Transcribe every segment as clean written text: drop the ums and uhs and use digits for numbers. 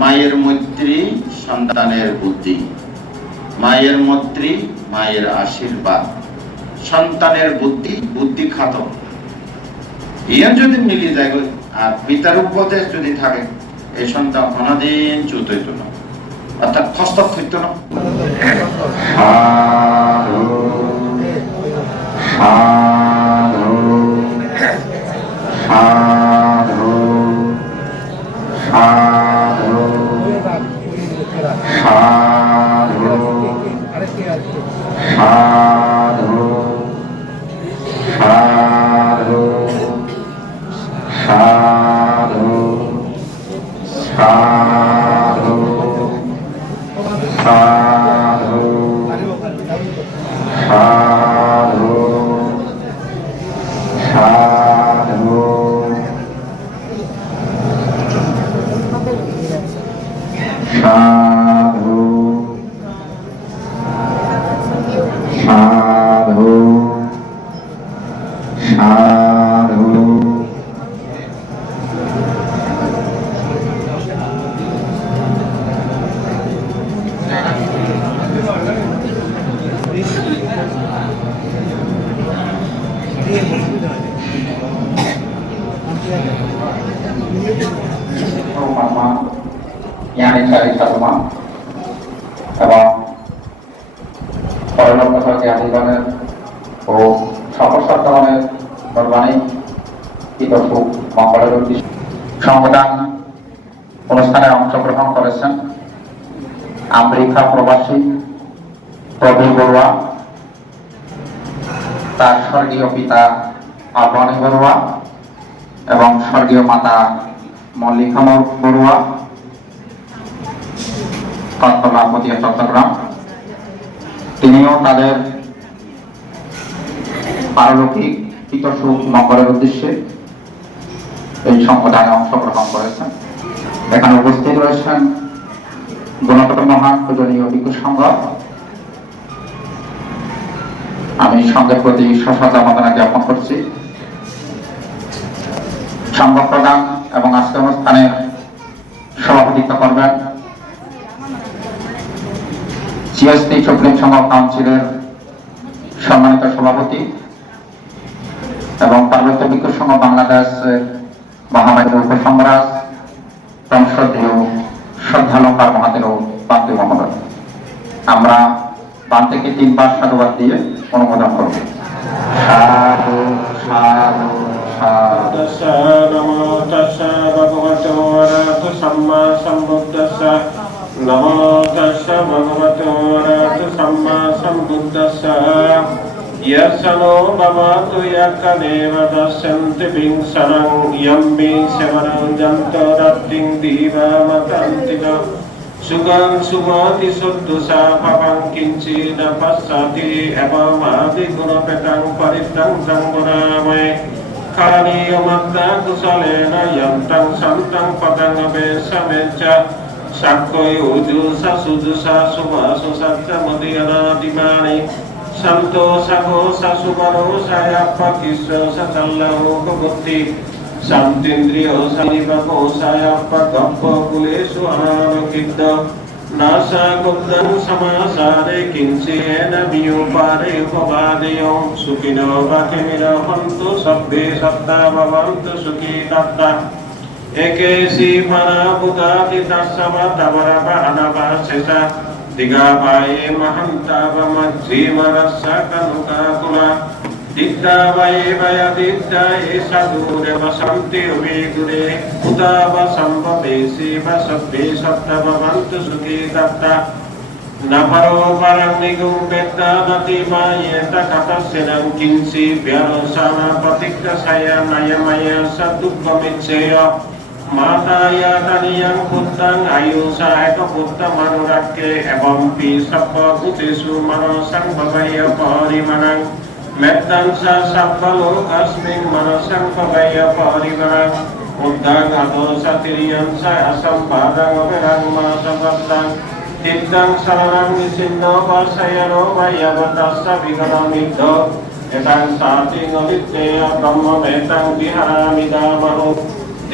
মায়ের মৈত্রী সন্তানের বুদ্ধি, মায়ের মৈত্রী মায়ের আশীর্বাদ, সন্তানের বুদ্ধি বুদ্ধি খাতক। ইয়া যদি মিলি যায় আর পিতার উপদেশ যদি থাকে, এই সন্তান কোনদিন চ্যুত হইত না, অর্থাৎ খস্তক হইত না। yang dicari satu mah এবং পরলোক কোথাও জ্ঞানীগণের ও সকল সত্তাগণের বরবাণী কৃতজ্ঞ মঙ্গলের উদ্দেশ্যে সংগঠন অনুষ্ঠানে অংশগ্রহণ করেছেন আমেরিকা প্রবাসী প্রবীর বড়ুয়া, তার স্বর্গীয় পিতা আবনী বড়ুয়া এবং স্বর্গীয় মাতা মল্লিকা বড়ুয়া, কর্তলা পতিয়া চট্টগ্রাম। তিনিও তাদের পারলৌকিক হিতসুখ মঙ্গলের উদ্দেশ্যে এই সংগঠনে অংশগ্রহণ করেছেন। এখানে উপস্থিত রয়েছেন গুণগত মহান পূজনীয় ভিক্ষু সংঘ। আমি সংঘের প্রতি সশ্রদ্ধা বন্দনা জ্ঞাপন করছি। সংঘ প্রধান এবং আজকের অনুষ্ঠানে সভাপতিত্ব করবেন সিএসটি সুপ্রিম সংঘ কাউন্সিলের সম্মানিত সভাপতি এবং পার্বত্য ভিক্ষু সংঘ বাংলাদেশের মহামান্য উপসম্রাট সংসদীয় শ্রদ্ধালঙ্কার মহাদেব বান্তি মহোদয়। আমরা বান থেকে 3 বার সাধুবাদ দিয়ে অনুমোদন করব। সাধু সাধু সাধু। নমো তাস্সা ভগবতো অরহতো সাম্মা সম্বুদ্ধাস্সা। নমো তাস্সা ভগবতো অরহতো সাম্মা সম্বুদ্ধাস্সা। यस्नो भवतु यक्कदेव दस्यन्ति विंशरं यम्बि शवरं जन्तोरत्तिं दीवामतन्तिन सुगं सुमति सुदुषा पवं किञ्चिन पश्यति एवमादिगुणपेतं परितं संगुणामय कालीयमत्ता कुशलेन यन्तं सन्तं पतं अवेशमेच्च साक्कोय उजुषा सुजुषा सुभासु सत्यमदियनादिमानि संतोषो ससुमरो सायप्पकिस्स सचल्लो बुद्धि शांतिन्द्रियो सनिपको सायप्पगप्पकुलेषु अनालोकित नासा कुन्दं समासारे किंचेन वियोपारे उपवादयो सुखिनो भक्तिमिनो हन्तु सब्बे सत्ता भवन्तु सुखी तत्ता एकेसी फलाभूताति तस्सव तवरव अनवासिसा दिगापाये महन्तावमज्जीवरस्य कनुकाकुला दिग्धावये वयदिग्धाये सदूरे वसन्ति विदुरे उदावसम्भवेसि वसब्बे सप्तभवन्तु सुखी तत्ता न परो परं निगुम्बेत्तादति मायेत कतस्यनं किंसि व्यरोसानपतिक्तसय नयमय स दुःखमिच्छेय माताया तनियं पुत्रं आयुषा एक पुत्रमनुरक्के एवं पि सप्पभूतेषु मनसं भवय परिमणं मेत्तं स सप्पलोकस्मिन् मनसं भवय परिमणं उद्धं अदोषतिर्यं स असम्पादं विरङ्मासवत्तं चित्तं शरणं निसिन्नो वशयनो वयवतस्य विगतमिद्धो यतं सातिगविद्येय ब्रह्मवेत्तं विहरामि दामहो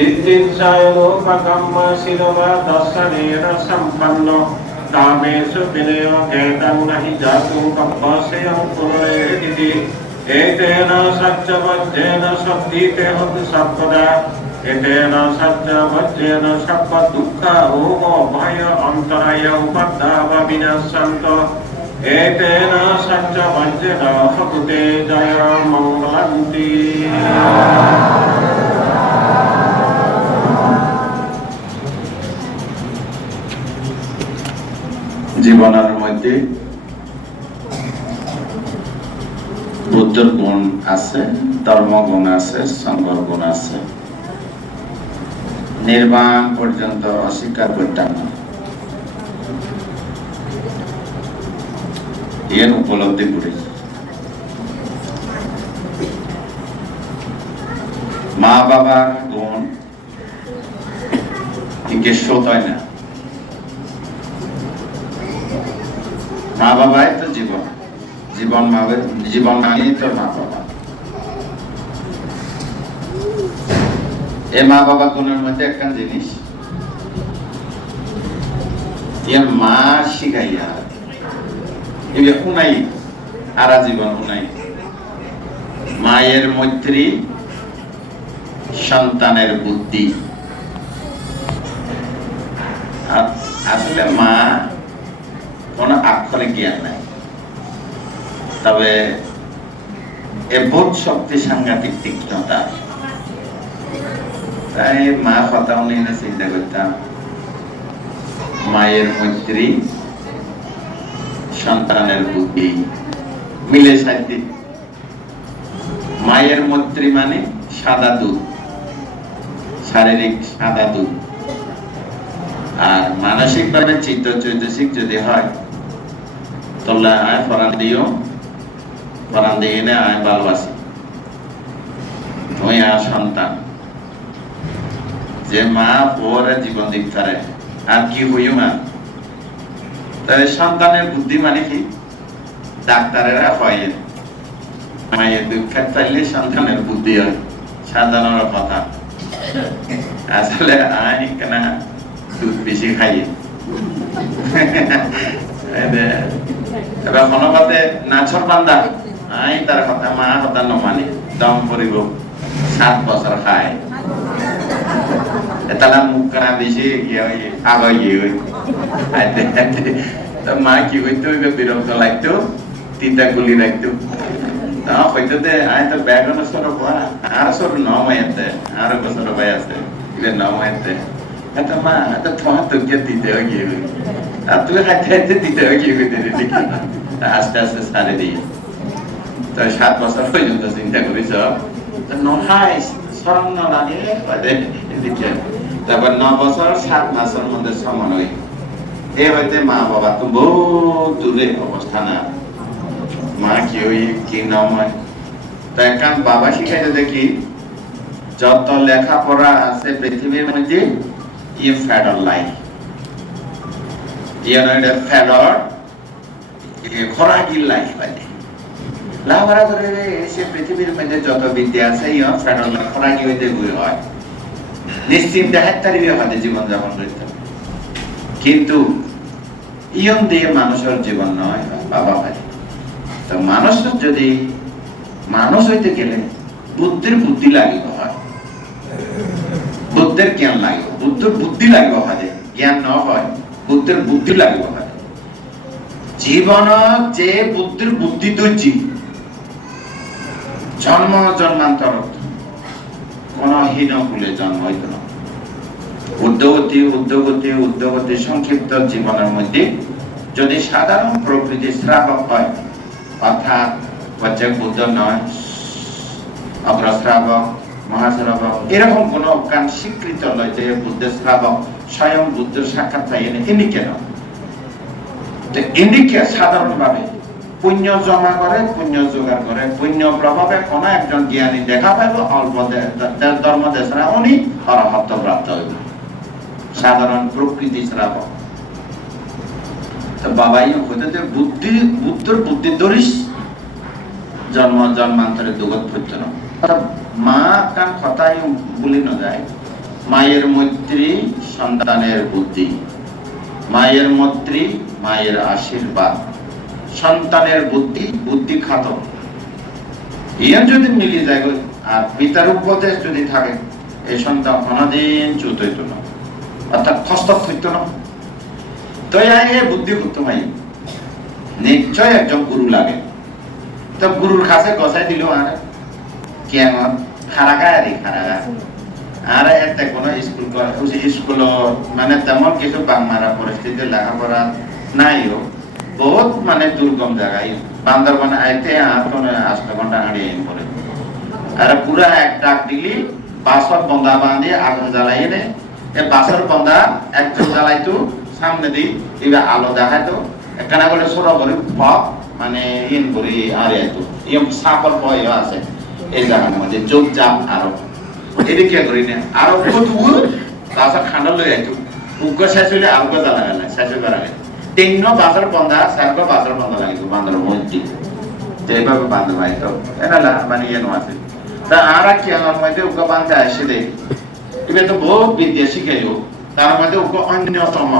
দিদ্দিনসায়লোপকম্ম শিলবা দর্শনেন সম্পন্ন কামেষু বিনয় জ্ঞাতং নাহি জাতুং কম্পসেয়ং পুনরেদিতি এতেন সত্যবজ্জেন সদ্দিতে হতু সর্বদা এতেন সত্যবজ্জেন সর্ব দুঃখ রোগ ভয় অন্তরায় উপদ্রব বিনাশন্ত এতেন সত্যবজ্জেন হতু তে জয় মঙ্গলন্তি। জীবনের মধ্যে বুদ্ধর গুণ আছে, ধর্ম গুণ আছে, সংঘর গুণ আছে, নির্বাণ পর্যন্ত অস্বীকার করতাম না। এর উপলব্ধি করি মা বাবার গুণ একে শোধ হয় না। মা বাবাই তো জীবন, জীবন মানেই তো মা বাবা। এ মা বাবা গুণের মধ্যে একটা জিনিস, এর মা শিখাইয়া এগুলো উনাই আরা জীবন উনাই। মায়ের মৈত্রী, সন্তানের বুদ্ধি। আসলে মা কোন আক্ষরিক জ্ঞান নাই, তবে এ বোধ শক্তি সাংঘাতিক তীক্ষ্ণতা। তাই মা কথাও নিয়ে না চিন্তা করতাম, মায়ের মৈত্রী, সন্তানের বুদ্ধি মিলে সাথে। মায়ের মৈত্রী মানে সাদা দুধ, শারীরিক সাদা দুধ, আর মানসিক ভাবে চিত্ত চৈতসিক যদি হয় তাহলে আয় ফরান দিও, ফরান দিয়ে না আয় ভালোবাসি। তুই আর সন্তান যে মা পরে জীবন দিক করে আর কি হইও না। তাহলে সন্তানের বুদ্ধি মানে কি? ডাক্তারেরা হয় মায়ের দুঃখাত পাইলে সন্তানের বুদ্ধি হয়, সাধারণ কথা। আসলে আয় কেনা দুধ বেশি খাইয়ে এবার মনোভাবে নাচর বান্ধা আই তার কথা মা কথা নমানি দম পরিব 7 বছর খায় তাহলে মুখ কানা বেশি আগে তো মা কি হইতো বিরক্ত লাগতো, তিতা গুলি লাগতো। হয়তো দে আয় তো ব্যাগন সর আর সর নমাইতে আর বছর ভাই আছে নমাইতে এটা মা এটা তোমার তো গিয়ে দিতে গিয়ে আর তুই খাইতে খাইতে দিতে গিয়ে দেখি আস্তে আস্তে সারে দিই। তো 7 বছর পর্যন্ত চিন্তা করিস নহাই সরম লাগে। তারপর 9 বছর 7 মাসের মধ্যে সমান হই এ হইতে মা বাবা তো বহু দূরে অবস্থা না। মা কি হই কি নাম হয় তো এখন বাবা শিখাইতে দেখি যত লেখাপড়া আছে পৃথিবীর মধ্যে ইয়ে ফেডার লাইফ ইয়ে নয় ফেডার খোরাকির লাইফ আছে লাভারা করে এসে পৃথিবীর মধ্যে যত বিদ্যা আছে ইয়ে ফেডার খোরাকি হইতে গুই হয় নিশ্চিন্তে হাত্তারি হয় জীবন যাপন করতে। কিন্তু ইয়ন দিয়ে মানুষের জীবন নয় বাবা ভাই। তো মানুষের যদি মানুষ হইতে গেলে বুদ্ধির বুদ্ধি লাগিব হয়, বুদ্ধের জ্ঞান লাগিব, বুদ্ধের বুদ্ধি লাগিব হয়, জ্ঞান ন হয় বুদ্ধের বুদ্ধি লাগিব হয়। জীবন যে বুদ্ধির বুদ্ধি দৈছি জন্ম জন্মান্তর কোন হীন কুলে জন্ম হইত না। উদ্যোগতি সংক্ষিপ্ত জীবনের মধ্যে যদি সাধারণ প্রকৃতি শ্রাবক হয়, অর্থাৎ হচ্ছে বুদ্ধ নয় অগ্রশ্রাবক মহাশ্রাবক এরকম কোন জ্ঞান স্বীকৃত নয় যে বুদ্ধের শ্রাবক স্বয়ং বুদ্ধের সাক্ষাৎ চাই ইনি কেন ইন্ডিকে সাধারণ ভাবে পুণ্য জমা করে, পুণ্য জোগাড় করে, পুণ্য প্রভাবে কোন একজন জ্ঞানী দেখা পাইব অল্প ধর্ম দেশরা উনি অরহত্ব প্রাপ্ত হইব সাধারণ প্রকৃতি শ্রাবক। তো বাবাই হইতে বুদ্ধি বুদ্ধর বুদ্ধি ধরিস জন্ম জন্মান্তরে দুগত পর্যন্ত মা কান কথাই বলি না যায় মায়ের মৈত্রী সন্তানের বুদ্ধি, মায়ের মৈত্রী মায়ের আশীর্বাদ, সন্তানের বুদ্ধি বুদ্ধি খাতক। ইয়া যদি মিলিয়ে যায় আর পিতার উপদেশ যদি থাকে, এই সন্তান কোনদিন চ্যুত হইত না, অর্থাৎ খস্তক হইত না। তো এই বুদ্ধি করতে হয় নিশ্চয় একজন গুরু লাগে। তো গুরুর কাছে গছাই দিল আর কেমন খারাগারি খারাগা আর এতে কোনো স্কুল মানে তেমন কিছু বাংমারা পরিস্থিতি লেখাপড়া নাইও, বহুত মানে দুর্গম জায়গায় বান্দরবান আইতে আর কোনো 8 ঘন্টা হাঁড়িয়ে পড়ে। আর পুরা এক ডাক দিলি বাসর বন্ধা বাঁধি আগুন জ্বালাই নে, এই বাসর বন্ধা একজন জ্বালাইতো সামনে দি এবার আলো দেখাইতো, একখানা করে ছোট করে পপ মানে ইন করে আর এতো ইম সাপল বয় আছে এই জায়গার মধ্যে চোখ চাপ আরো এদিকে করি না আরো বহুত বাসা খান্ডা লই আইতো উগ্র শেষ হইলে আলগো জ্বালা গেল শেষ করা গেল তিন বাসর বন্ধা সার্গ বাসর বন্ধা লাগিত বান্দর মধ্যে যেভাবে বান্ধব আইতো এনালা মানে ইয়ে আছে। তা আর কি আমার মধ্যে উগ্র বান্ধা আসে দেখ এবার তো বহুত বিদ্যা শিখাইও, তার মধ্যে উগ্র অন্যতম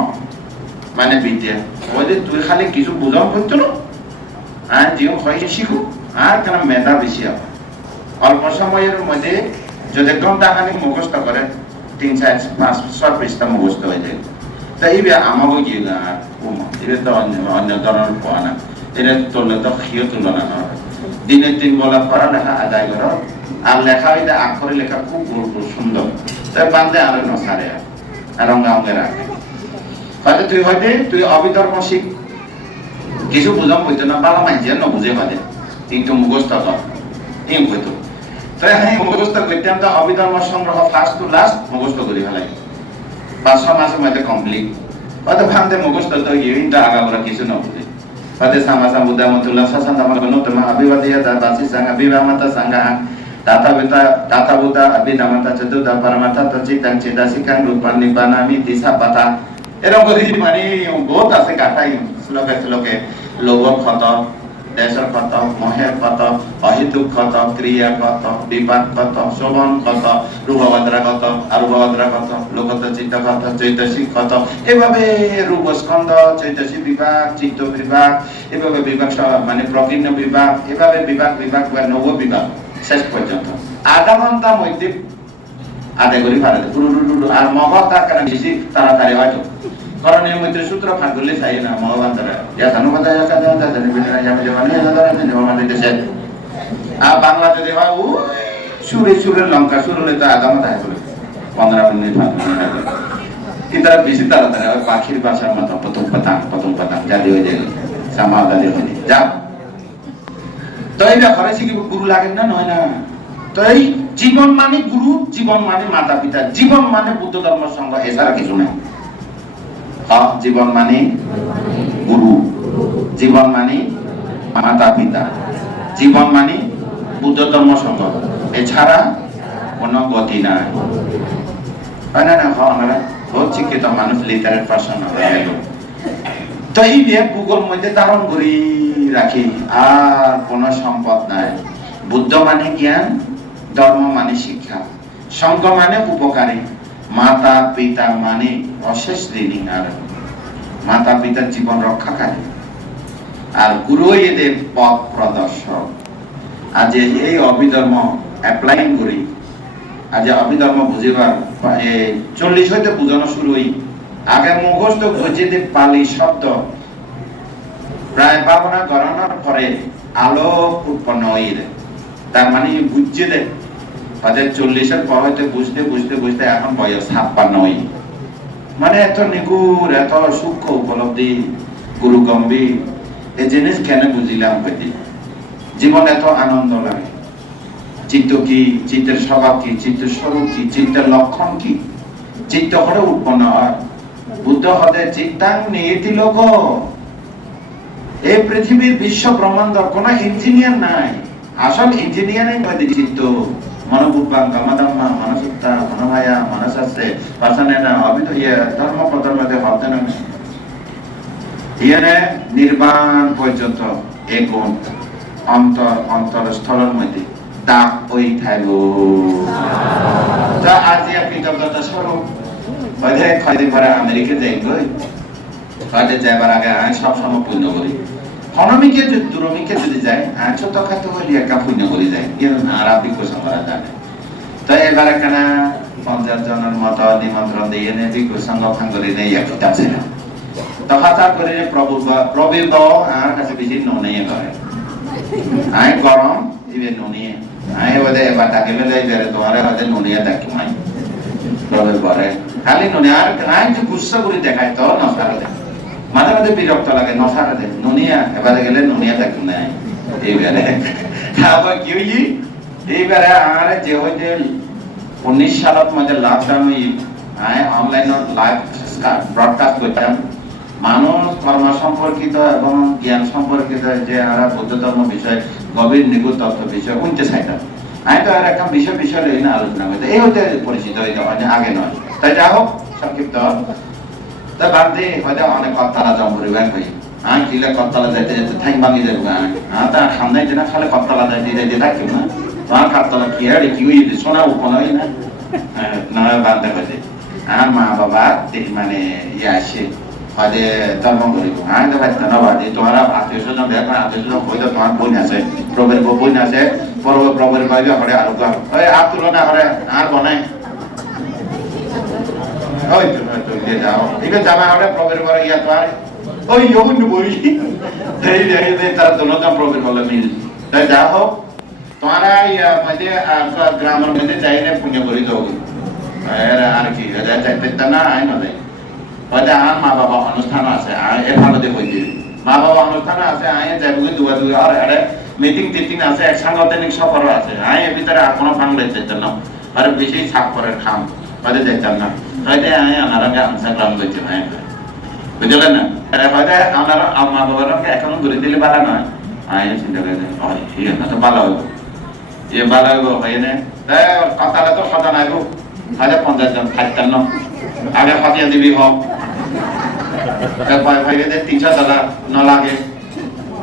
মানে বিদ্যা ওদের তুই খালি কিছু বুঝাও করতো না আর যেও হয় শিখো আর কেন মেধা বেশি হবে। অল্প সময়ের মধ্যে যদি ঘন্টাখানি মুখস্থ করে 3-4-5 পৃষ্ঠা মুখস্থ হয়ে যায়। তা এইবার আমাকে গিয়ে আর এটা তো অন্য ধরনের পড়া না, এটা তুললে তো খেয়ে তুলনা না হয়। দিনে 3 বেলা পড়ালেখা আদায় করো আর লেখা হইলে আক্ষরে লেখা খুব সুন্দর, তাই বান্ধে আরো নসারে আর রঙা অঙ্গে রাখে। হয়তো তুই অবিধর্ম শিখ, কিছু বুঝাম হইতো না বালা মাইছে ন বুঝে পারে কিন্তু মুখস্থ কর এম হইতো। তাই আমি মুখস্থ করতাম তো অবিধর্ম সংগ্রহ ফার্স্ট টু লাস্ট মুখস্থ করি ফেলাই 5 মাসের মধ্যে কমপ্লিট। হয়তো ভাবতে মুখস্থ তো কিন্তু আগাগোড়া কিছু না বুঝে হয়তো সামাসা বুদ্ধা মতুল্লাহ সাসান্দা মাগনো তোমা অভিবাদিয়া বাসি সাঙ্গা বিবামতা সাঙ্গা তাতা বুদ্ধা অভিধামতা চতুর্থ পরমার্থ চিত্তাং চেতাসিকাং রূপাং নিব্বানামি তিসা পাতা এরকম করে মানে বহুত আছে কাটাই শ্লোকে শ্লোকে লোভ ক্ষত, দেশের ক্ষত, মহের ক্ষত, অহিতুক ক্ষত, ক্রিয়া ক্ষত, বিপাক ক্ষত, শোভন ক্ষত, রূপভদ্রা ক্ষত, অরূপভদ্রা ক্ষত, লোকত চিত্ত ক্ষত, চৈতসিক ক্ষত, এভাবে রূপস্কন্ধ, চৈতসিক বিভাগ, চিত্ত বিভাগ, এভাবে বিভাগ মানে প্রকীর্ণ বিভাগ, এভাবে বিভাগ বিভাগ বা নব বিভাগ শেষ পর্যন্ত আধা ঘন্টা মধ্যে আদায় করি পারে আর মহৎ তার কারণে বেশি তাড়াতাড়ি হয়তো কারণ এর মধ্যে সূত্র ফাঁক করলে চাই না মহাবান্তরা আর বাংলা যদি হয় ও সুরের লঙ্কা শুরু হলে তো আধা মাথা করে 15 মিনিট কিন্তু তারা বেশি তাড়াতাড়ি হয় পাখির বাসার মতো প্রথম পাতাম জাতি হয়ে যায় সামা দাদি হয়নি যাও। তো এইটা খরচে কি গুরু লাগেন না নয় না। তো এই জীবন মানে গুরু, জীবন মানে মাতা পিতা, জীবন মানে বুদ্ধ ধর্ম সংঘ, এছাড়া কিছু নাই। জীবন মানে গুরু, জীবন মানে মাতা পিতা, জীবন মানে বুদ্ধ ধর্ম সংঘ, এছাড়া কোন গতি নাই। হয় না না আমরা বহুত শিক্ষিত মানুষ লিটারেট পার্সন। তো এই ভূগোল মধ্যে ধারণ করি রাখি আর কোন সম্পদ নাই। বুদ্ধ মানে জ্ঞান, ধর্ম মানে শিক্ষা, সংঘ মানে উপকারী, মাতা পিতা মানে অশেষ ঋণী আর মাতা পিতার জীবন রক্ষাকারী, আর গুরু এদের পথ প্রদর্শক। আজ এই অভিধর্ম অ্যাপ্লাইং করি, আজ অভিধর্ম বুঝিবার 40 হইতে বুঝানো শুরু হই। আগে মুখস্থ বুঝিতে পালি শব্দ প্রায় ভাবনা গণনার পরে আলোক উৎপন্ন হয়ে, তার মানে বুঝছে দেয় তাদের 40-এর পর হইতে বুঝতে বুঝতে বুঝতে এখন বয়স 56 মানে এত নিগুর এত সূক্ষ্ম উপলব্ধি গুরু গম্ভীর এই জিনিস কেন বুঝিলাম হইতে জীবন এত আনন্দ লাগে। চিত্ত কি, চিত্তের স্বভাব কি, চিত্তের স্বরূপ কি, চিত্তের লক্ষণ কি, চিত্ত হলে উৎপন্ন হয়। বুদ্ধ হতে চিত্তাং নিয়তি লোক। এই পৃথিবীর বিশ্ব ব্রহ্মাণ্ড কোন ইঞ্জিনিয়ার নাই, আসল ইঞ্জিনিয়ারিং হইতে চিত্ত। মনোবুদ্ধাং কামাদাম্মা মানসুত্তা মনোমায়া মানসাস্তে পাসানেনা অবিধয়ে ধর্ম পদর্মতে হতেন ইয়ানে নির্বাণ পর্যন্ত এক অন্তর স্থলের মধ্যে তাক ওই থাকবো তো আজি কৃতজ্ঞতা স্বরূপ হয়তো কয়দিন পরে আমেরিকা যাই গই হয়তো যাবার আগে আমি সবসময় পুণ্য করি হনমিকে যদি দূরমিকে যদি যায় আমি ছোটখাটো হলে একটা পুণ্য করি যায় আর বিজ্ঞ সংঘরা জানে তো এবার এখানে 50 জনের মতো নিমন্ত্রণ দিয়ে নে বিজ্ঞ সংঘ ভাঙ্গরি নেই একটা ছিল তো হঠাৎ করে প্রবীর আমার কাছে বেশি ননিয়ে করে আমি গরম দিবে ননিয়ে আমি ওদের এবার ডাকে যাই বেড়ে তোমার ওদের ননিয়ে ডাকি মাই প্রবীর করে খালি ননিয়ে আর আমি যে গুচ্ছা করে দেখায় তো নসারা দেয় মাঝে মাঝে বিরক্ত লাগে নসারা দেয় ননিয়া এবারে গেলে ননিয়া ডাকি নাই এইবারে আবার কি হই এইবারে আমার যে হইতে 19 সালত মধ্যে লকডাউন আমি অনলাইন লাইভ ব্রডকাস্ট করতাম মানুষ কর্ম সম্পর্কিত এবং জ্ঞান সম্পর্কিত যে আমরা বৌদ্ধ ধর্ম বিষয়ে গভীর নিগুড় তথ্য বিষয় শুনতে চাইতাম আমি তো আর একটা বিষয় না আলোচনা করতে এই হতে পরিচিত হইতে হয় আগে নয় তাই যা হোক সংক্ষিপ্ত তাই বাদ দিয়ে হয়তো অনেক কত্তালা জম্বরিবান হই আমি কিলে কত্তালা যাইতে যেতে ঠাই ভাঙি যাবো আমি তার সামনে যেটা খালে কত্তালা যাইতে থাকি না তোমার কত্তালা কি আর কি হই শোনা উপনয় না নয় বান্ধে হয়েছে আমার মা বাবা মানে ইয়ে আসে হয়তো ধর্ম করিব আমি তো ভাই ধন্যবাদ তোমার আত্মীয় স্বজন দেখো আত্মীয় স্বজন হয়তো তোমার বোন আছে প্রবের বোন আছে প্রবের বাইরে হরে আরো ওই আর তুলনা করে আর বনাই ওই তো যাও ঠিক আছে জামা হরে প্রবের করে ইয়া তো আর ওই যখন বলি এই তারা দুজন প্রবের বলে মিল তাই যা হোক তোমারা ইয়া মধ্যে গ্রামের মধ্যে চাইলে পুণ্য করি যাও আর কি চাইতে না আই না যাই হয়তো আমার মা বাবা অনুষ্ঠান আছে এভাবে দেখি মা বাবা অনুষ্ঠান আছে আয় যাবো দুয়া আর আরে মিটিং টিটিং আছে এক সাংগঠনিক সফর আছে আয় এর ভিতরে আর কোনো বাংলা যেতাম না আর বেশি ছাপ করে খাম হয়তো যেতাম না হয়তো আয় আনারা গামছা গ্রাম করছে ভাই বুঝলেন না হয়তো আপনারা মা বাবারকে এখনো ঘুরে দিলে ভালো নয় আয় চিন্তা করে ঠিক আছে তো ভালো হইব ইয়ে ভালো হইব হয় না তাই কথাটা তো সদা নাইব হয়তো 50 জন থাকতেন না আগে ফাটিয়া দিবি হোক $300 ন লাগে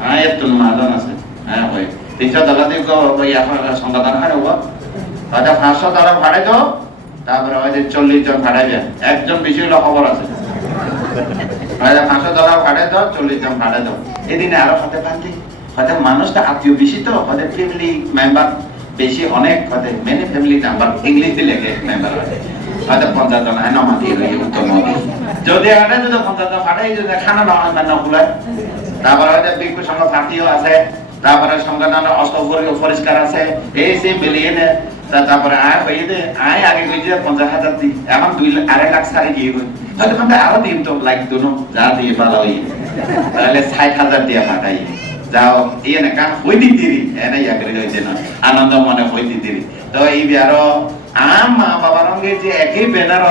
হ্যাঁ এর তো মাজন আছে হ্যাঁ ওই $300 দিয়ে সংগঠন হয় হবো হয়তো $500 ভাড়াই দাও তারপরে হয়তো 40 জন ভাড়াই যায় একজন বেশি হলে খবর আছে হয়তো $500 ভাড়াই দাও 40 জন ভাড়াই দাও এদিনে আরো হতে পারতি হয়তো মানুষটা আত্মীয় বেশি তো হয়তো ফ্যামিলি মেম্বার বেশি অনেক হয়তো মেনে ফ্যামিলি নাম্বার ইংলিশ দিলে মেম্বার হয় হয়তো 50 জন হয় নমাতি উত্তর নদী যদি আনে যদি 50 জন ফাটাই যদি খানা না খুলায় তারপরে হয়তো বিক্ষু সংঘ পার্টিও আছে তারপরে সংগঠনের অষ্টপরিও পরিষ্কার আছে এই সে মিলিয়ে নে তারপরে আয় হয়ে দে আয় আগে কইছে 50,000 দি এখন 2.5 লাখ সারি দিয়ে কই হয়তো মানে আরো দিন তো লাগতো না যা দিয়ে ভালো হই তাহলে 60,000 দিয়ে ফাটাই যাও ইয়ে না কাম হই দিতিরি এনে ইয়া করে হইছে না আনন্দ মনে হই দিতিরি তো এই বিয়ারো মা বাবার সঙ্গে যে একই ব্যানার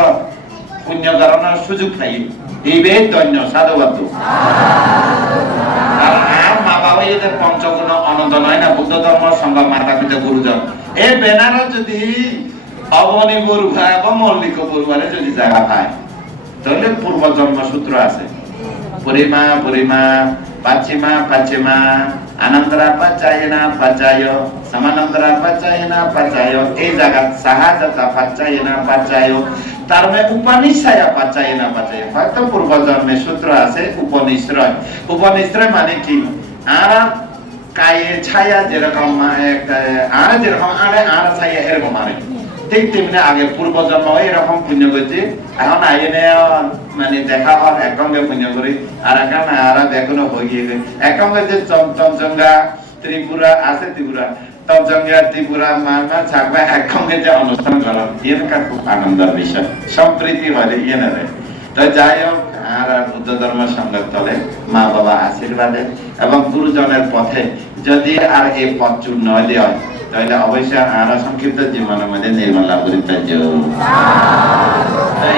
পুণ্য কারণের সুযোগ পাই এই বে ধন্য সাধুবাদ আর মা বাবা এদের পঞ্চগুণ অনন্ত নয় না বুদ্ধ ধর্ম সংঘ মাতা পিতা গুরুজন এই ব্যানারও যদি অবনী বরুয়া এবং মল্লিক বরুয়ারে যদি জায়গা পায় তাহলে পূর্বজন্ম সূত্র আছে পরিমা পাচ্ছিমা আনন্দরা পাচায় সমানন্দরা পাচায় এই জায়গা সাহায্যতা পাচায় তার মানে উপনিশ্রয় হয়তো পূর্বজন্মে সূত্র আছে উপনিশ্রয় মানে কি আর কায়ে ছায়া যেরকম আর যেরকম আর ছায়া এরকম আরে ঠিক তেমনি আগে পূর্বজন্ম এরকম পুণ্য করছে এখন আইনে মানে দেখা হয় একঙ্গে পুণ্য করি আর এখন আর এখনো হয়ে গিয়ে একঙ্গে যে চমচঙ্গা ত্রিপুরা আছে তঞ্জঙ্গা ত্রিপুরা মারমা ছাগবা একঙ্গে যে অনুষ্ঠান করা এরকম খুব আনন্দের বিষয় সম্প্রীতি হয় ইয়ে না তো যাই হোক আর বুদ্ধ ধর্ম সংঘের তলে মা বাবা আশীর্বাদে এবং গুরুজনের পথে যদি আর এই পথ চূর্ণ হইলে হয় তাহলে অবশ্যই আর সংক্ষিপ্ত জীবনের মধ্যে নির্মাণ লাভ করিতে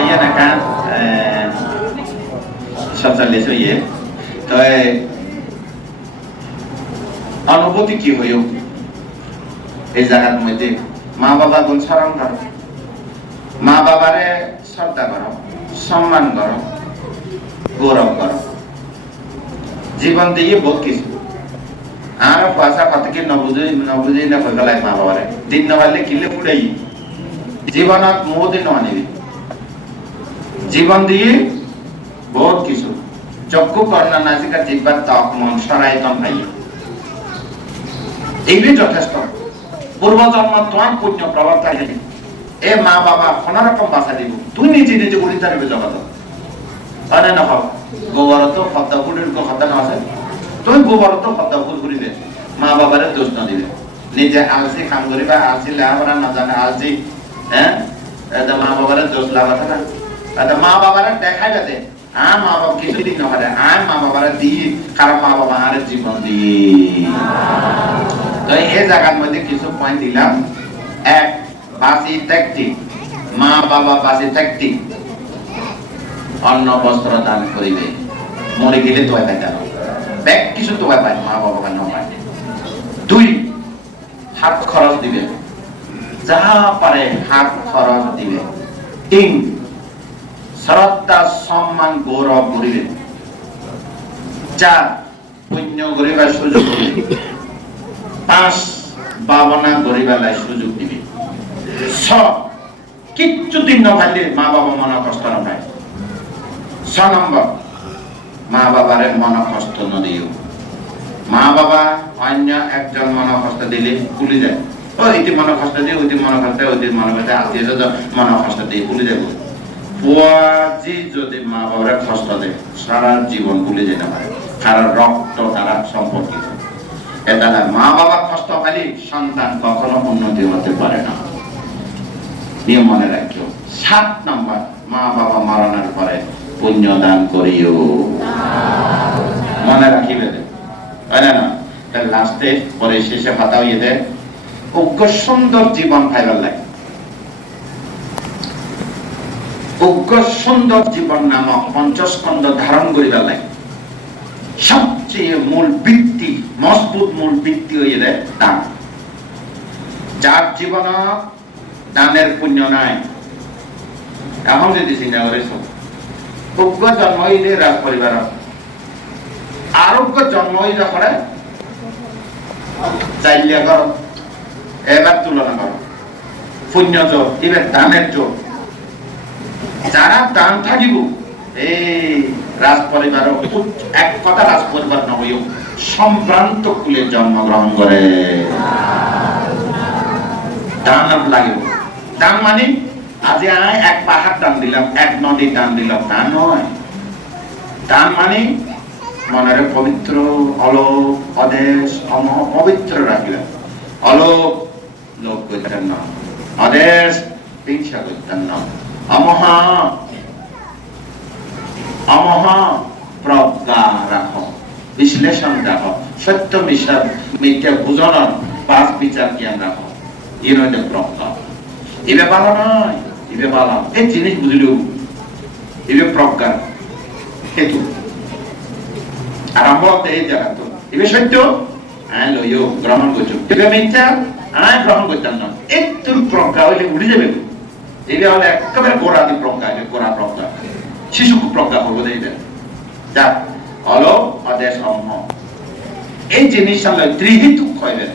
ইয়ে না কান সবচেয়ে ইয়ে তো অনুভূতি কি হইও এই জায়গার মধ্যে মা বাবা গুণ স্মরণ করো মা বাবারে শ্রদ্ধা করো সম্মান করো গৌরব করো জীবন দিয়ে বহুত কিছু আর পয়সা কত কি নবুঝি না কই গেলাই মা বাবারে দিন নবালে কিলে ফুড়াই জীবনত মোদিন আনিবি জীবন দিয়ে বহুত কিছু চক্ষু কর্ণা নাসিকা জিহ্বা ত্বক মন সরাইতম ভাই এইগুলি যথেষ্ট পূর্বজন্ম তোমার পুণ্য প্রভাব থাকে এ মা বাবা কোনো রকম বাসা দিব তুই নিজে নিজে উড়ি থাকবে জগত মানে না হোক গোবর তো খদ্দা ফুলের খদ্দা না আছে তুমি গোবর তো খদ্দা ফুল করিবে মা বাবারে দোষ না দিবে নিজে আলসি কাম করিবা আলসি লেখাপড়া না জানে আলসি হ্যাঁ এটা মা বাবারে দোষ লাগাতে না এটা মা বাবারে দেখাই যাতে মা বাবা কিছু দিন না মা বাবারে দিই কারণ মা বাবা আর জীবন দিই তো এই জায়গার মধ্যে কিছু পয়েন্ট দিলাম এক বাসি ত্যাগটি মা বাবা বাসি ত্যাগটি অন্ন বস্ত্র দান করিবে মরে গেলে তোয়া পাই দাও ব্যাগ কিছু তোয়া পাই মা বাবা কেন পায় দুই হাত খরচ দিবে যা পারে হাত খরচ দিবে তিন শ্রদ্ধা সম্মান গৌরব করিবে চার পুণ্য করিবার সুযোগ দিবে পাঁচ ভাবনা করিবার সুযোগ দিবে ছ কিচ্ছু দিন নভাইলে মা বাবা মন কষ্ট না পায় 6 নম্বর মা বাবারে মন কষ্ট ন দিও মা বাবা অন্য একজন মন কষ্ট দিলে ভুলে যায় ও ইতি মন কষ্ট দিয়ে ওইটি মন কষ্ট ওইটি মন কষ্ট আত্মীয় স্বজন মন কষ্ট দিয়ে ভুলে যাবো পুয়াজি যদি মা বাবারে কষ্ট দেয় সারা জীবন ভুলে যেতে পারে কারণ রক্ত দ্বারা সম্পর্কিত এটা মা বাবা কষ্ট পাইলে সন্তান কখনো উন্নতি হতে পারে না নিয়ম মনে রাখিও 7 নম্বর মা বাবা মরণের পরে পুণ্য দান করিও মনে রাখিবে তাই না তাহলে লাস্টে পরে শেষে কথা হইয়ে দেয় উগ্র সুন্দর জীবন খাইবার লাগে উগ্র সুন্দর জীবন নামক পঞ্চস্কন্ধ ধারণ করিবার লাগে সবচেয়ে মূল ভিত্তি মজবুত মূল ভিত্তি হইয়ে দেয় দান যার জীবন দানের পুণ্য নাই এখন যদি চিন্তা করেছ উগ্র জন্ম হইলে রাজ পরিবার আরোগ্য জন্ম হইলে পরে চাইলিয়া কর এবার তুলনা কর পুণ্য যোগ এবার দানের যোগ যারা দান থাকিব এই রাজ পরিবার এক কথা রাজ পরিবার নহইও সম্ভ্রান্ত কুলে জন্মগ্রহণ করে দান লাগিব দান মানে আজি আয় এক পাহাড় দান দিলাম এক নদী দান দিলাম তা নয় দান মানে মনের পবিত্র অলোক অদেশ পবিত্র রাখিলাম অলোক লোক কইতেন না অদেশ হিংসা কইতেন না অমহা প্রজ্ঞা রাখো বিশ্লেষণ রাখো সত্য মিথ্যা বুঝানোর বাস বিচার জ্ঞান রাখো এই নয় প্রজ্ঞা এবে ভালো নয় এবে ভালো এই জিনিস বুঝলেও এবে প্রজ্ঞা হেতু আরম্ভ হতে এই জায়গা তো এবে সত্য আয় লইও গ্রহণ করছো এবে মিথ্যা আয় গ্রহণ করতাম না একটু প্রজ্ঞা হইলে উড়ে যাবে এবে হলে একেবারে গোড়াদি প্রজ্ঞা গোড়া প্রজ্ঞা শিশুকে প্রজ্ঞা করবো এইটা যা হলো অদেশ অম্ম এই জিনিসটা লয় ত্রিহিত কইবে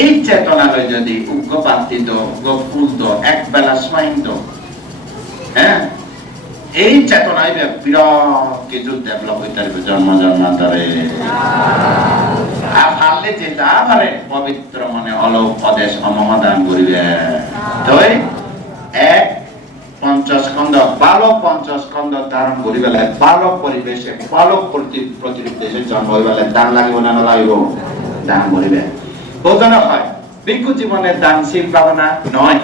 এই চেতনালয় যদি উগ্র পাতিত ফুল দো এক বেলা স্মাইন দো হ্যাঁ এই চেতনায় বিরাট কিছু ডেভেলপ হইতে পারবে জন্ম জন্মান্তরে আর পারলে যেটা পারে পবিত্র মনে অলোক অদেশ অমদান করিবে তাই এক পঞ্চস্কন্ধ বালক পঞ্চস্কন্ধ ধারণ করি বেলা বালক পরিবেশে বালক প্রতিরূপ দেশে জন্ম হয়ে বেলা দান লাগিব না লাগিব দান করিবে বোঝান হয় ভিক্ষু জীবনের দানশীল ভাবনা নয়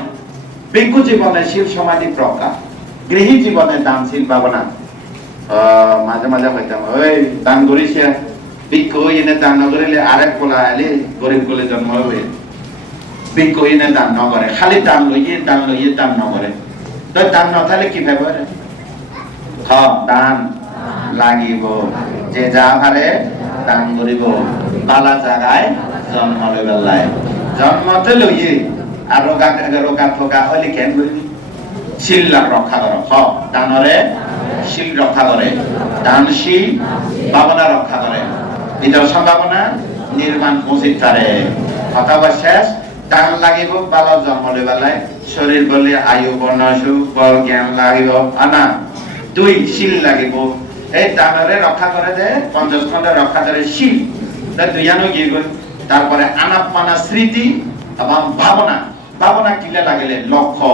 ভিক্ষু জীবনের শীল সমাধি প্রজ্ঞা গৃহী জীবনের দানশীল ভাবনা মাঝে মাঝে হইতাম ওই দান করিস ভিক্ষু এনে দান না করিলে আরেক কোলা আলে গরিব কোলে জন্ম হবে ভিক্ষু এনে দান ন করে খালি দান লইয়ে দান ন করে দান ন থাকলে কি ভাবে দান লাগিব যে যা পারে দান করিব বালা জায়গায় জন্ম লইবার জন্মতে লইয়ে আর রোগা ফোকা হলে কেন করবি শিল রক্ষা কর দানরে শিল রক্ষা করে দানশীল ভাবনা রক্ষা করে বিদর সম্ভাবনা নির্মাণ মসজিদ তারে অথবা শেষ দান লাগিব ভালো জন্মলে বেলায় শরীর বলে আয়ু বর্ণসু বল জ্ঞান লাগিব আনা দুই শিল লাগিব এই দানরে রক্ষা করে দে 50 খন্ডে রক্ষা করে শিল দুইয়ানো গিয়ে গই তারপরে আনাপানা স্মৃতি এবং ভাবনা ভাবনা কিলে লাগিলে লক্ষ্য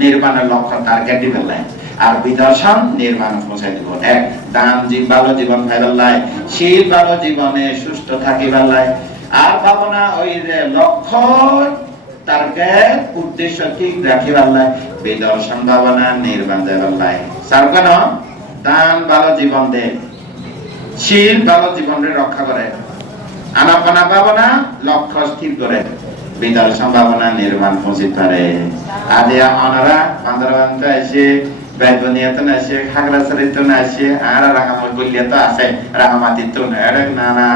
নির্মাণের লক্ষ্য টার্গেট দিবেলাই আর বিদর্শন নির্মাণ পৌঁছাই দিব এক দান ভালো জীবন ভাইবেলাই শীল ভালো জীবনে সুস্থ থাকিবেলাই আর ভাবনা ওই যে লক্ষ্য টার্গেট উদ্দেশ্য ঠিক রাখিবেলাই বিদর্শন ভাবনা নির্মাণ দেবেলাই সারকান দান ভালো জীবন দে শীল ভালো জীবনের রক্ষা করে আনাপানা ভাবনা লক্ষ্য স্থির করে বিদর সম্ভাবনা নির্মাণ পৌঁছিত পারে আজ অনারা বান্দরবান এসে বেদবনিয়াতে আসে খাগড়াছড়িতে আসে আর রাঙামাটি বললিয়া তো আছে রাঙামাটি তো না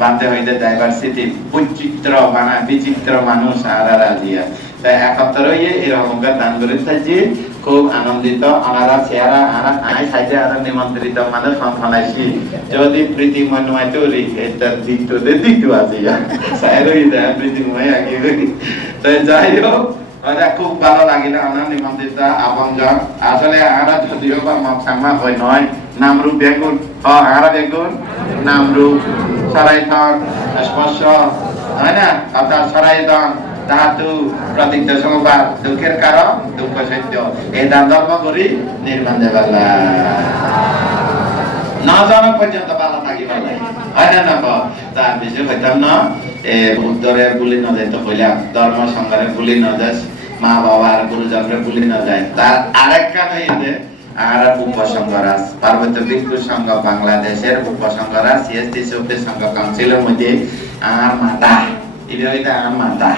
বান্ধে হইতে ডাইভার্সিটি বৈচিত্র্য বানা বিচিত্র মানুষ আর রাজিয়া তাই একত্র হয়ে এরকম দান করে থাকি খুব আনন্দিত ওনারা চেহারা আই সাইডে আর নিমন্ত্রিত মানুষ ফলাইছি যদি প্রীতিময় নয় তৈরি এটা দিকটো আছে সাইরই দেয় প্রীতিময় আগে তাই যাই হোক ওটা খুব ভালো লাগিল আমার নিমন্ত্রিত আপনজন আসলে আমরা যদিও বা মকসামা হয় নয় নামরূপ বেগুন আরা বেগুন নামরূপ সরাইথর স্পর্শ হয় না অর্থাৎ সরাইদন ধাতু প্রতীক সংবাদ দুঃখের কারণ দুঃখ সত্য এই দান ধর্ম করি নির্মাণ দেবালা না জানা পর্যন্ত ভালো থাকি ভালো হয় না তার বিষয়ে হইতাম না উত্তরের গুলি না যায় তো কইলাম ধর্ম সংগ্রামের গুলি না যায় মা বাবার গুরুজনের গুলি না যায় তার আরেক কান হইতে আর উপসংঘরাজ পার্বত্য ভিক্ষু সংঘ বাংলাদেশের উপসংঘরাজ সিএসটি সুপ্রিম সংঘ কাউন্সিলের মধ্যে আর মাতা এটা আর মাতা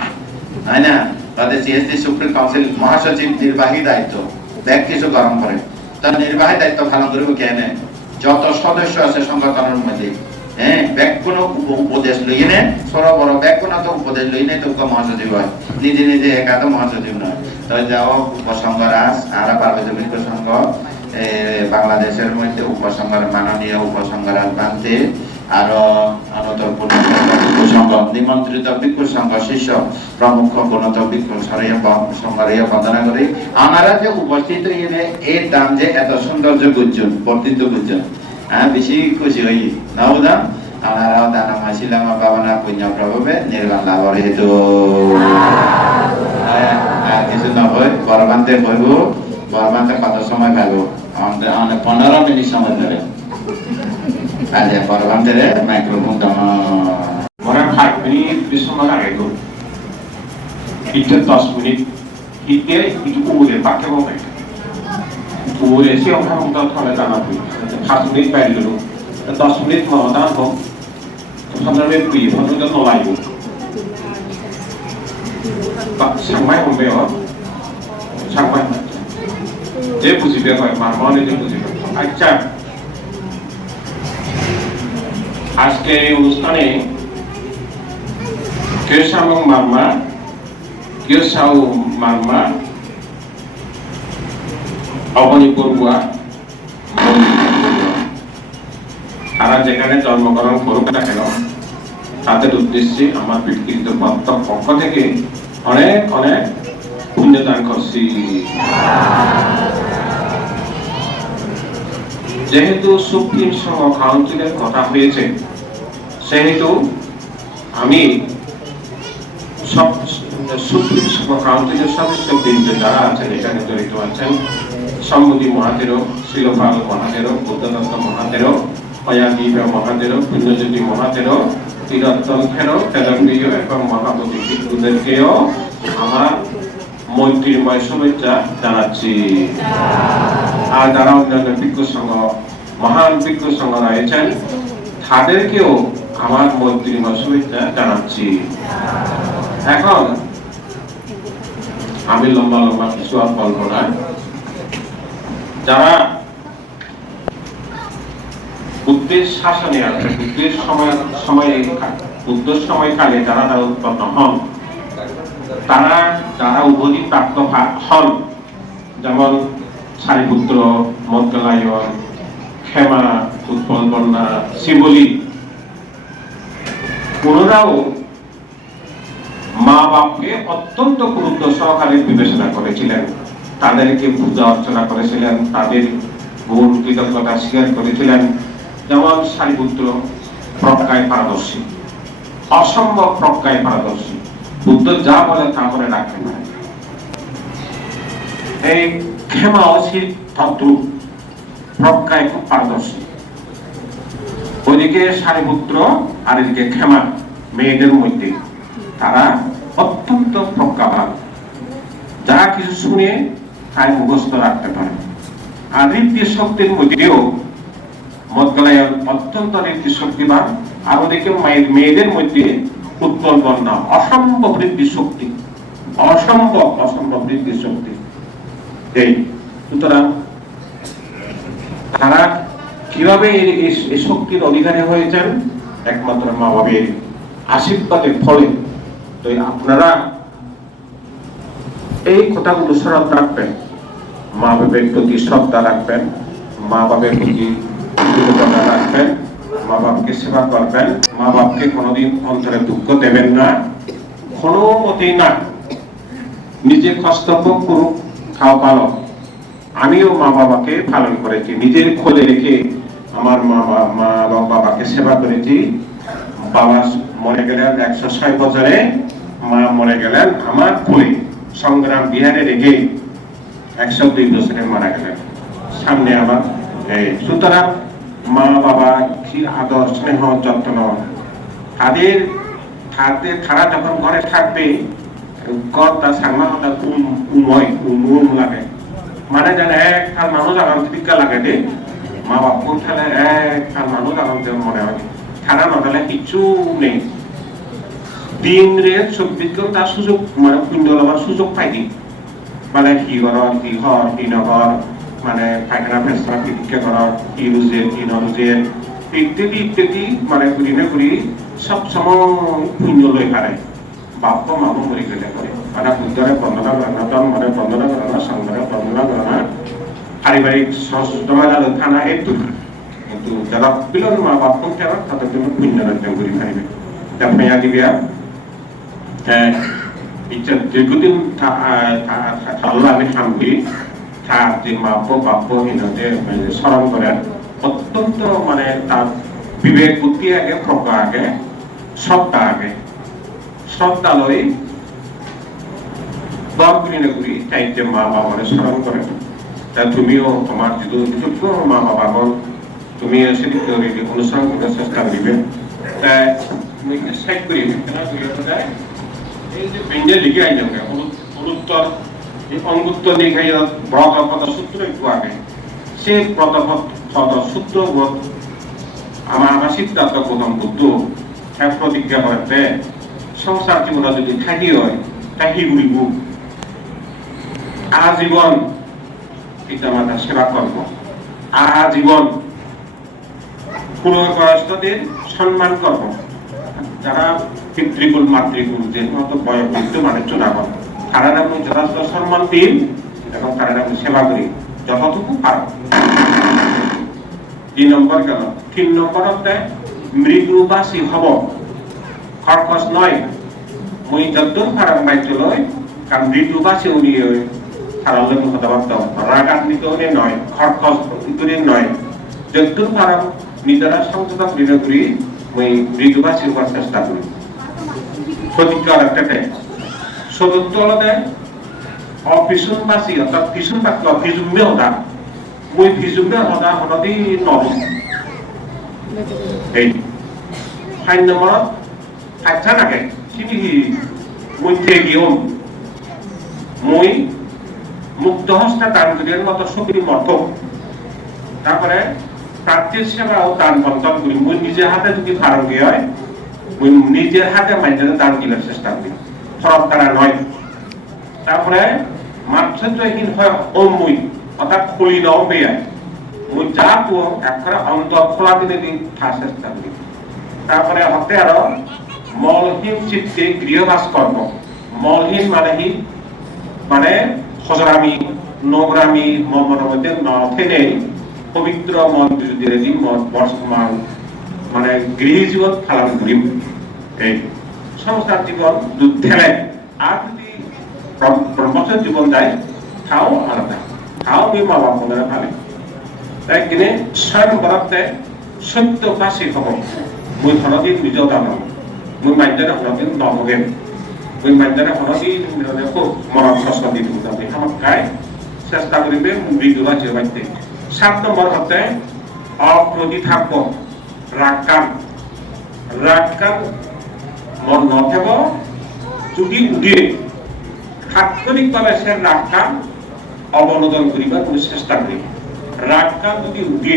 হয় না তাদের সিএসটি সুপ্রিম কাউন্সিল মহাসচিব নির্বাহী দায়িত্ব ব্যাগ কিছু গরম করে তার নির্বাহী দায়িত্ব পালন করবে কেন যত সদস্য আছে সংগঠনের মধ্যে হ্যাঁ ব্যাগ কোনো উপদেশ লইয়ে নে ছোট বড় ব্যাগ কোনো তো উপদেশ লই নেই তো মহাসচিব হয় নিজে নিজে একা তো মহাসচিব নয় তো যাও উপসংঘরাজ আর পার্বত্য ভিক্ষু সংঘ বাংলাদেশের মধ্যে উপসংঘের মাননীয় উপসংঘরাজ বানতে আরো অনতর সংঘ নিমন্ত্রিত ভিক্ষু সংঘ শিষ্য প্রমুখ গুণত ভিক্ষু সংঘারিয়া বন্দনা করি আমরা যে উপস্থিত হইলে এর দাম যে এত সৌন্দর্য গুঞ্জন বর্ধিত গুঞ্জন বেশি খুশি হই না বুঝাম আমারাও দানা মাসিলাম বাবানা পুণ্য প্রভাবে নির্বাণ লাভের হেতু আর কিছু নহয় বরবান্তে হইব বরবান্তে কত সময় পাবো 15 মিনিট সময় ধরে আজ বরবান্তের microphone Mora 5 menit bisa makan itu. Itu 10 menit. Itu udah pakai apa? Udah sih orang kita thale dana pui. 5 menit bayar dulu. 10 menit mau dana kok. 15 menit pui, 15 menit nolai bu. Pak sampai hombe oh. Sampai. Dia puji dia kau marmon itu puji. আচ্ছা আজকে এই অনুষ্ঠানে কেশাও মারমা অবনী পড়ুয়া তারা যেখানে জন্মগ্রহণ করুক না কেন তাদের উদ্দেশ্যে আমার ব্যক্তিগত পক্ষ থেকে অনেক অনেক পুণ্যদান করছি যেহেতু সুপ্রিম সংঘ কাউন্সিলের কথা হয়েছে সেহেতু আমি সুপ্রিম সংঘ কাউন্সিলের সদস্য বৃন্দ যারা আছেন এখানে জড়িত আছেন সম্মতি মহাতেরো শিলপাল মহাতেরো বুদ্ধদত্ত মহাতেরো অয়াদীপ মহাতেরো পুণ্যজ্যোতি মহাতেরো তিরত্তম খেরো তেলঙ্গীয় এবং মহাপতি ভিক্ষুদেরকেও আমার মৈত্রীময় শুভেচ্ছা জানাচ্ছি আর যারা অন্যান্য ভিক্ষু সংঘ মহান ভিক্ষু সংঘ রয়েছেন তাদেরকেও আমার মৈত্রীময় শুভেচ্ছা জানাচ্ছি এখন আমি লম্বা লম্বা কিছু আর বলবো না যারা বুদ্ধের শাসনে আছে বুদ্ধের সময়কালে যারা উৎপন্ন হন তারা যারা উভতি প্রাপ্ত হন যেমন সারিপুত্র মধ্যলায়ন ক্ষেমা উৎপল বন্যা শিবলী ওনারাও মা বাপকে অত্যন্ত গুরুত্ব সহকারে বিবেচনা করেছিলেন, তাদেরকে পূজা অর্চনা করেছিলেন, তাদের গুণ কৃতজ্ঞতা স্বীকার করেছিলেন। যেমন সারিপুত্র প্রজ্ঞায় পারদর্শী, অসম্ভব প্রজ্ঞায় পারদর্শী, বুদ্ধ যা বলে তা করে রাখতে পারে। এই ক্ষমাও সেই তত্ত্ব, প্রজ্ঞায় খুব পারদর্শী। ওইদিকে সারিপুত্র আর এদিকে ক্ষমা, মেয়েদের মধ্যে তারা অত্যন্ত প্রজ্ঞাবান, যা কিছু শুনে তাই মুখস্থ রাখতে পারে। আর ঋদ্ধি শক্তির মধ্যেও মদগলায়ন অত্যন্ত ঋদ্ধি শক্তিবান, আর ওদিকে মেয়েদের মধ্যে উৎপল বন্যা, অসম্ভব ঋদ্ধি শক্তি, অসম্ভব ঋদ্ধি শক্তি। এই সুতরাং তারা কিভাবে এই শক্তির অধিকারী হয়েছেন? একমাত্র মা বাবের আশীর্বাদের ফলে। তো আপনারা এই কথাগুলো স্মরণ রাখবেন, মা বাবের প্রতি শ্রদ্ধা রাখবেন, মা বাবের প্রতি কৃতজ্ঞতা রাখবেন, মা বাপকে সেবা করবেন, মা বাপকে কোনোদিন অন্তরে দুঃখ দেবেন না, কোনো মতেই না। নিজে কর্তব্য করুক, খাও পালক। আমিও মা বাবাকে পালন করেছি, নিজের খোঁজে রেখে আমার মা বাবাকে সেবা করেছি। বাবা মরে গেলেন 106 বছরে, মা মরে গেলেন আমার কোলে, সংগ্রাম বিহারে রেখে 102 বছরে মারা গেলেন সামনে আমার। সুতরাং মা বাবা কি আদর স্নেহ যত্ন, তারা যখন ঘরে থাকবে কথা সাংমা কথা উম লাগে, মানে যেন একখান মানুষ আগান্তিকা লাগে দে, মা বাপ উঠালে একখান মানুষ আগান্তি মনে হয়। তারা নটালে কিছু নেই, দিন রে 24 ঘন্টা সুযোগ, মানে পুণ্য লবার সুযোগ পাইনি, মানে কি কর কি হর কি নগর, মানে পায়খানা পেশা পরীক্ষা করার কি রুজের কি নরুজের ইত্যাদি ইত্যাদি, মানে ঘুরি না ঘুরি সব সময় পুণ্য লই পারে। বাপ্য মামু মরি গেলে করে মানে বুদ্ধরে বন্দনা করে না, জন্মরে বন্দনা করে না, সংঘরে বন্দনা করে না, পারিবারিক সহযোগিতা থানা একটু, কিন্তু যারা পিলন মা বাপ কেন তাদের জন্য পুণ্য রাজ্য ঘুরি পারিবে। তারপরে দিবিয়া ইচ্ছা দীর্ঘদিন থাকলে আমি শান্তি তার যে বাপ্য হিনতে স্মরণ করেন, অত্যন্ত মানে তার বিবেক বুদ্ধি আগে, প্রজ্ঞা আগে, শ্রদ্ধা আগে, শ্রদ্ধালয় দরগুলি চাইতে মা বাবার স্মরণ করে। তা তুমিও তোমার যদি মা বাবা হল, তুমি সেদিকে অনুসরণ করার চেষ্টা করিবে। তাই সাইড করি এই যে বেঞ্জে লিখে আইন অনুত্তর অঙ্গুত্তর লিখে ব্রতপদ সূত্র একটু আগে, সেই ব্রতপদ সূত্র আমার সিদ্ধান্ত গৌতম বুদ্ধ প্রতিজ্ঞা করতে সংসার জীবন যদি থাকি হয় থাকি ঘুরিব, আজীবন পিতা মাতার সেবা করব, আজীবন পূর্ববয়স্কদের সম্মান করব, যারা পিতৃকুল মাতৃকুল যে মতো বয়োবৃদ্ধ মানুষ জোনাগণ তারা আমি যথাযথ সম্মান দিন এবং তারা আমি সেবা করি যতটুকু পারো। 2 নম্বর গেল। 3 নম্বরতে মৃদুবাসী হব, খরকস নয়। মই যদ্দূর ফারাক মাইতে লয়, কারণ মৃদুবাসী উনি ফারালের কথাবার্তা রাগান্বিত উনি নয়, খরকস উনি নয়। যদ্দূর ফারাক নিজেরা সংযত করি মই মৃদুবাসী হওয়ার চেষ্টা করি। প্রতিজ্ঞা রাখতে চতুর্থ হলতে অপিসুনবাসী, অর্থাৎ পিছন বাক্য অভিযুম্য হতা, মই ভিজুম্য হতা হনদি নয়। এই 5 নম্বৰত আচ্ছা নাকে চিনি মই থেগিও মই মুক্ত হস্তে দান করিয়ার মতো শক্তি মত। তারপরে প্রার্থীর সেবাও দান বন্টন করি, মই নিজের হাতে যদি ফারঙ্গি হয় মই নিজের হাতে মাইন্ডে দান দিবার চেষ্টা করি, ফরক তারা নয়। তারপরে মাতৃত্বহীন হয় অমুই, অর্থাৎ খুলি নাও বেয়ায় মই যা পুয়ো একবারে অন্তর খোলা দিলে দিন থাকার চেষ্টা করি। তারপরে হতে আরো মলহীন চিত্তে গৃহবাস কর্ম। মলহীন মানে হজরামি নোংরামি মনের মধ্যে নথেনে পবিত্র মন যদি মানে গৃহী জীবন পালন করি। এই সংসার জীবন ঠেলে আর যদি ব্রহ্মচর্য জীবন যায় তাও আলাদা, তাও আমি মা বাপ মনে ভাবে তাই কিনে স্বয়ং বরাতে সত্য পাশে হব মুই হনদিন নিজ দানম মুই মাধ্যমে হনদিন নহবেন মুই মাধ্যমে হনদিন খুব মরণ শস্য দিন যাবে আমার গায়ে চেষ্টা করিবে বিদুরা যে বাড়িতে 7 নম্বর হতে অপ্রতি থাকব রাগ মন নথেব যদি উঠে তাৎক্ষণিকভাবে সে রাগটা অবনোদন করিবার কোনো চেষ্টা করি রাগটা যদি উঠে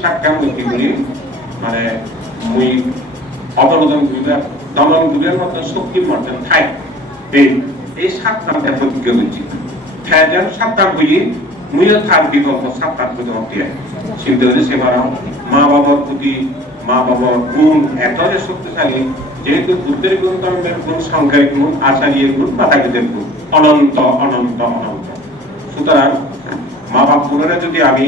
সাক্ষাৎ কি করি মানে মুই অবনোদন করিবার দমন করিবার মতো শক্তি মর্যাদা থাই এই 7 নামটা প্রতিজ্ঞ হয়েছি যেন 7 নাম বলি মুইও থাক বিকল্প 7 নাম প্রতি হতে চিন্তা হলে সেবার মা বাবার প্রতি মা বাবার গুণ এত যে শক্তিশালী যেহেতু বুদ্ধের গুণ ধর্মের গুণ সংখ্যার গুণ আচার্যের গুণ পাতাগীদের গুণ অনন্ত অনন্ত অনন্ত সুতরাং মা বাপ গুণেরা যদি আমি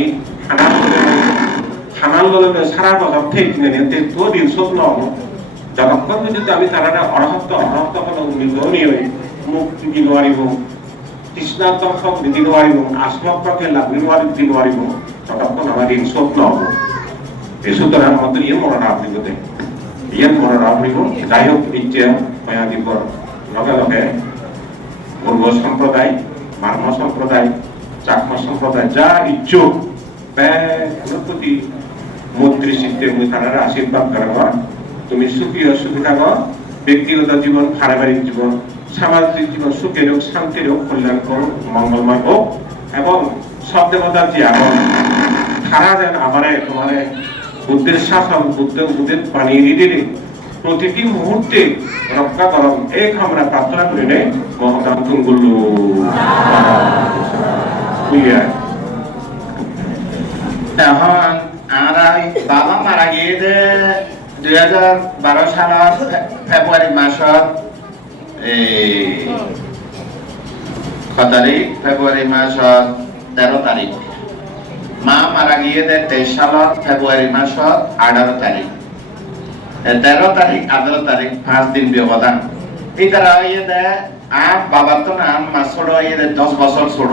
আন্দোলনে সারা বছর থেকে কিনে নিতে তো দিন স্বপ্ন যতক্ষণ যদি আমি তারা অরহত্ব কোনো নির্গণীয় মুক্তি দিন পারিব তৃষ্ণাত্মক দিতে পারিব আসবাবকে লাভ দিতে পারিব ততক্ষণ আমার ঋণ স্বপ্ন হব সুতরাং আমাদের মরণ আবৃত দেয় মরণ আবৃত যাই হোক ইচ্ছে মায়াদীপর লগে লগে পূর্ব সম্প্রদায় মার্ম সম্প্রদায় চাকমা সম্প্রদায় যা ইচ্ছুক প্রতি মন্ত্রী সিদ্ধে তারা আশীর্বাদ করা তুমি সুখী ও সুখী থাকো ব্যক্তিগত জীবন পারিবারিক জীবন সামাজিক জীবন সুখের হোক শান্তির হোক কল্যাণকর মঙ্গলময় হোক এবং সব দেবতার যে আগমন তারা যেন আমারে তোমারে বুদ্ধের শাসন বুদ্ধের বানিয়ে দিলে প্রতিটি মুহূর্তে রক্ষা করম এক আমরা প্রার্থনা করি নে মহতাম তুঙ্গুল্লু এখন আমরা বাবা মারা গিয়ে 2012 সালের ফেব্রুয়ারি মাসত ফেব্রুয়ারি মাসত 13 তারিখ মা মারা গিয়ে 23 সালের ফেব্রুয়ারি মাসত 18 তারিখ 13 তারিখ 18 তারিখ 5 দিন ব্যবধান এই তারা ইয়ে দেয় আর বাবার তো নাম মা ছোট ইয়ে 10 বছর ছোট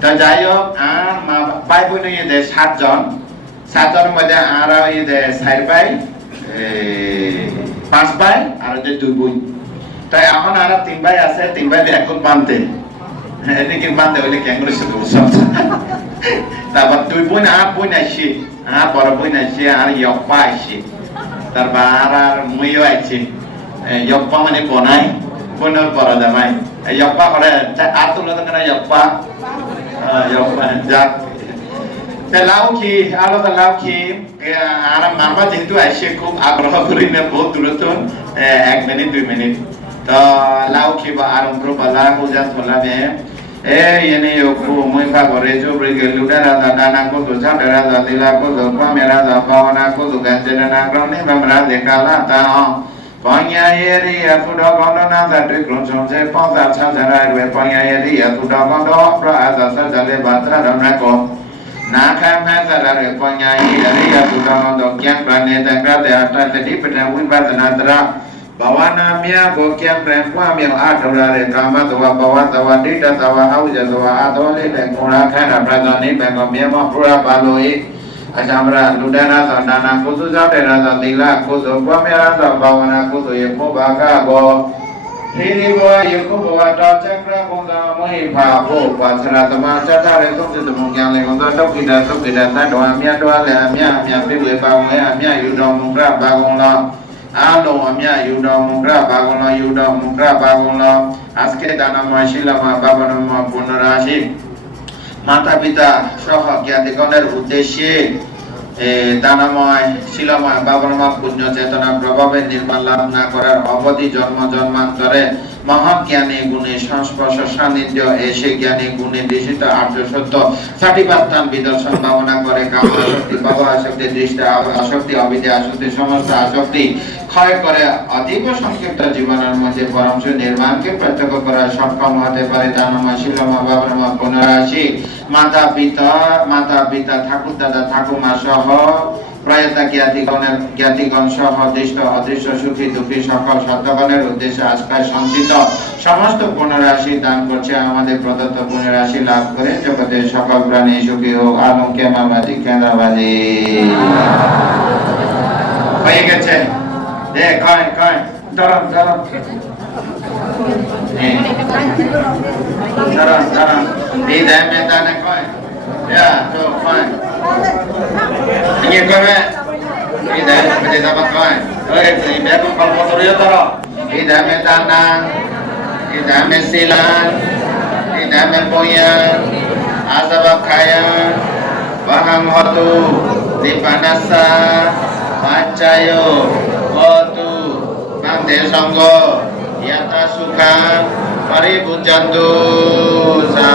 তা যাই হোক আর মা ভাই বোন ইয়ে দেয় 7 জনের মধ্যে আর ইয়ে দেয় 4 ভাই 5 ভাই আর 2 বোন তাই এখন আর 3 ভাই আছে 3 ভাই এখন বানতে এদিকে বানতে হইলে ক্যাঙ্গুরের সাথে সব তারপর 2 বোন আর বোন আসছে আর বড় বোন আসছে আর ইয়প্পা আসছে তারপর আর মুইও আসছে ইয়প্পা মানে বনাই বোনের বড় জামাই ইয়প্পা করে আর তুলো তো কেন ইয়প্পা যাক লাউকি আলাদা লাউকি আর মামা যেহেতু আসছে খুব আগ্রহ করি না বহুত দূরত্ব 1 মিনিট 2 মিনিট তো লাউকি বা আরম্ভ বলা পূজা চলাবে ini yoku muy favorito porque lugar da dana ko to chandra da dila ko to pamera da pavana ko to ganjana na grani mamra de kala ta panya yeri atuda gondona da de kronjon je ponda chajara re panya yeri atuda gondo pra ada sa jale batra ramna ko na kha ma da re panya yeri atuda gondo kyan prane da ka de ata de pita wibadana dra Bawana mia bokian rempa mia adora re kama tawa bawa tawa dita tawa auja tawa adole le kura khana pradani bengo mia ma pura baloi ajamra ludana sandana kudu jatera da dila kudu pamera da bawana kudu ye ko baga go Hiri bo yoko bo ta chakra bonda moi pha bo pasara tama chata re song de mong yang le ngong do kita ta do amia le amia pe le ba ngwe amia yu do mong ra ba gong la Alo amia yuda mungra bagola আজকে দানা মাসিলা মা বাবার মা পুনরাশি মাতা পিতা সহ জ্ঞাতিগণের উদ্দেশ্যে দানাময় শিলাময় বাবার মা পুণ্য চেতনা প্রভাবে নির্মাণ লাভ না করার অবধি জন্মান্তরে মহান জ্ঞানী গুণী সংস্পর্শ সান্নিধ্য এসে জ্ঞানী গুণী দৃষ্টিত আর্য সত্য সাটিপাত্তান বিদর্শন ভাবনা করে কামনা শক্তি ভব আসক্তি দৃষ্টি আসক্তি অবিদ্যা আসক্তি সমস্ত আসক্তি ক্ষয় করে অতীব সংক্ষিপ্ত জীবনের মধ্যে পরমশ নির্মাণকে প্রত্যক্ষ করা সক্ষম হতে পারে দানময় শিলাময় বাবার মা পুনরাশি মাতা পিতা ঠাকুর দাদা ঠাকুমা সহ প্রয়াতা জ্ঞাতিগণ সহ দৃষ্ট অদৃশ্য সুখী দুঃখী সকল সত্যগণের উদ্দেশ্যে আজকাল সঞ্চিত সমস্ত পুনরাশি দান করছে আমাদের প্রদত্ত পুনরাশি লাভ করে জগতের সকল প্রাণী সুখী হোক আলম কেমাবাদী কেন্দ্রাবাদী হয়ে গেছে। কয় দাঁড়ান দাঁড়ান বিদায় মেদানে কয় তো কয় ini kome ida mede dapat koi ida ko kal motor yo taro ida me tanang ida me silan ida me poyan azaba kaya bahang hotu dipanasa pacayo hotu bangde songgo yata suka paribujandu sa